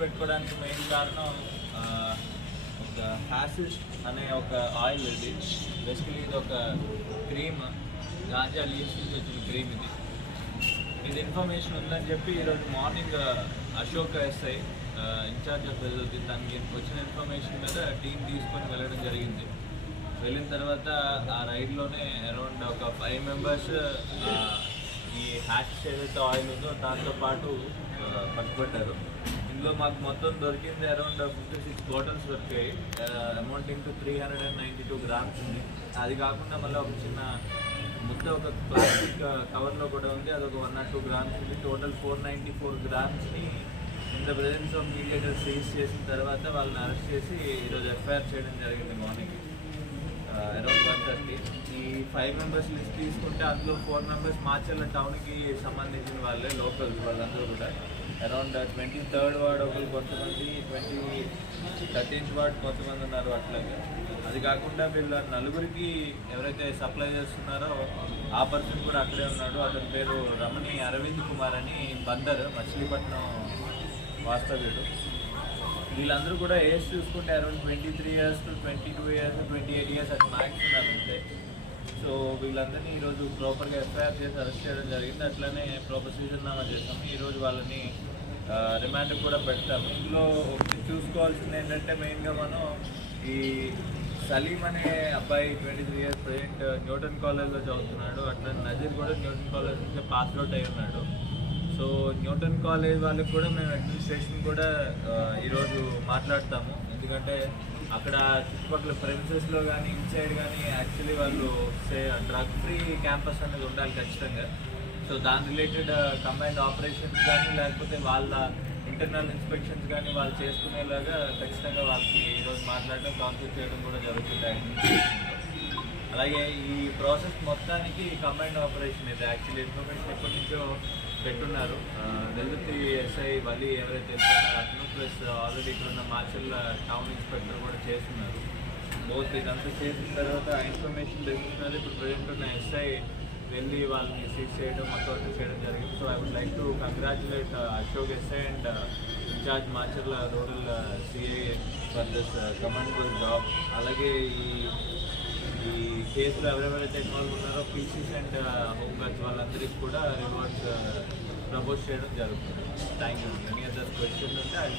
పెట్టుకోవడానికి మెయిన్ కారణం ఒక యాసిడ్ అనే ఒక ఆయిల్ ఇది. బేసికలీ ఇది ఒక క్రీమ్ గాంజా లీవ్స్ నుంచి వచ్చిన క్రీమ్ ఇది. ఇది ఇన్ఫర్మేషన్ ఉందని చెప్పి ఈరోజు morning Ashok SI incharge of Veldi తనకి వచ్చిన ఇన్ఫర్మేషన్ మీద టీం తీసుకొని వెళ్ళడం జరిగింది. వెళ్ళిన తర్వాత ఆ రైడ్లోనే అరౌండ్ ఒక ఫైవ్ మెంబర్స్ ఈ హ్యాష్ ఏదైతే ఆయిల్ ఉందో దాంతో పాటు పట్టుబట్టారు. ఇందులో మాకు మొత్తం దొరికింది అరౌండ్ ఫిఫ్టీ సిక్స్ బాటిల్స్ దొరికాయి. Amounting to three hundred and ninety two grams ఉంది. అది కాకుండా మళ్ళీ ఒక చిన్న ముద్ద ఒక ప్లాస్టిక్ కవర్లో కూడా ఉంది. అది ఒక వన్ నాట్ టూ గ్రామ్స్ ఉంది. Total four ninety four గ్రామ్స్ని in the presence of mediator seize చేసిన తర్వాత వాళ్ళని అరెస్ట్ చేసి ఈరోజు ఎఫ్ఐఆర్ చేయడం జరిగింది మార్నింగ్ అరౌండ్ థర్టీ ఈ ఫైవ్ మెంబర్స్ లిస్ట్ తీసుకుంటే అందులో ఫోర్ మెంబర్స్ మాచర్ల టౌన్కి సంబంధించిన వాళ్ళే లోకల్ వాళ్ళందరూ కూడా. అరౌండ్ ట్వంటీ థర్డ్ వార్డ్ ఒకరు కొంతమంది ట్వంటీ థర్టీన్త్ వార్డ్ కొంతమంది ఉన్నారు అట్లాగే. అది కాకుండా వీళ్ళ నలుగురికి ఎవరైతే సప్లై చేస్తున్నారో ఆ పర్సన్ కూడా అక్కడే ఉన్నాడు. అతని పేరు రమణి అరవింద్ కుమార్ అని బందర్ మచిలీపట్నం వాస్తవ్యుడు. వీళ్ళందరూ కూడా ఏజ్ చూసుకుంటే around twenty three years to twenty two years twenty eight years అది మ్యాక్స్ ఉన్నారు అంతే సో వీళ్ళందరినీ ఈరోజు ప్రాపర్గా ఎఫ్ఐఆర్ చేసి అరెస్ట్ చేయడం జరిగింది. అట్లనే ప్రాపర్ సీజన్నామా చేస్తాము. ఈరోజు వాళ్ళని రిమాండ్ కూడా పెడతాము. ఇందులో ఒకటి చూసుకోవాల్సింది ఏంటంటే మెయిన్గా మనం ఈ సలీం అనే అబ్బాయి twenty three years present Newton కాలేజ్లో చదువుతున్నాడు. అట్లా నజీర్ కూడా న్యూటన్ కాలేజ్ నుంచి పాస్ అవుట్ అయి ఉన్నాడు. సో న్యూటన్ కాలేజ్ వాళ్ళకి కూడా మేము అడ్మినిస్ట్రేషన్ కూడా ఈరోజు మాట్లాడతాము. ఎందుకంటే అక్కడ చుట్టుపక్కల ప్రెమిసెస్లో కానీ ఇన్సైడ్ కానీ యాక్చువల్లీ వాళ్ళు సే డ్రగ్ ఫ్రీ క్యాంపస్ అనేది ఉండాలి ఖచ్చితంగా. సో దాని రిలేటెడ్ కంబైన్డ్ ఆపరేషన్స్ కానీ లేకపోతే వాళ్ళ ఇంటర్నల్ ఇన్స్పెక్షన్స్ కానీ వాళ్ళు చేసుకునేలాగా ఖచ్చితంగా వాళ్ళకి ఈరోజు మాట్లాడడం కాన్సల్ట్ చేయడం కూడా జరుగుతుంది అలాగే ఈ ప్రాసెస్ మొత్తానికి కంబైన్డ్ ఆపరేషన్ ఇది. యాక్చువల్లీ ఇన్ఫర్మేషన్ ఎప్పటి నుంచో పెట్టున్నారు. నెల్లూరు ఎస్ఐ వలి ఎవరైతే అతను ప్లస్ ఆల్రెడీ ఇక్కడ ఉన్న మార్చల్ టౌన్ ఇన్స్పెక్టర్ కూడా చేస్తున్నారు. బోత్ ఇదంతా చేసిన తర్వాత ఇన్ఫర్మేషన్ తెలుస్తున్నది ఇప్పుడు ప్రజెంట్ ఉన్న ఎస్ఐ వెళ్ళి వాళ్ళని సీజ్ చేయడం మొత్తం చేయడం జరిగింది. So I would like to congratulate Ashok SI and incharge Macherla rural CI for this commendable job అలాగే ఈ కేసులో ఎవరెవరైతే ఇన్వాల్వ్ ఉన్నారో పీసీస్ అండ్ హోమ్ గార్డ్స్ వాళ్ళందరికీ కూడా రివార్డ్స్ ప్రపోజ్ చేయడం జరుగుతుంది. Thank you any other question ఉంటే అది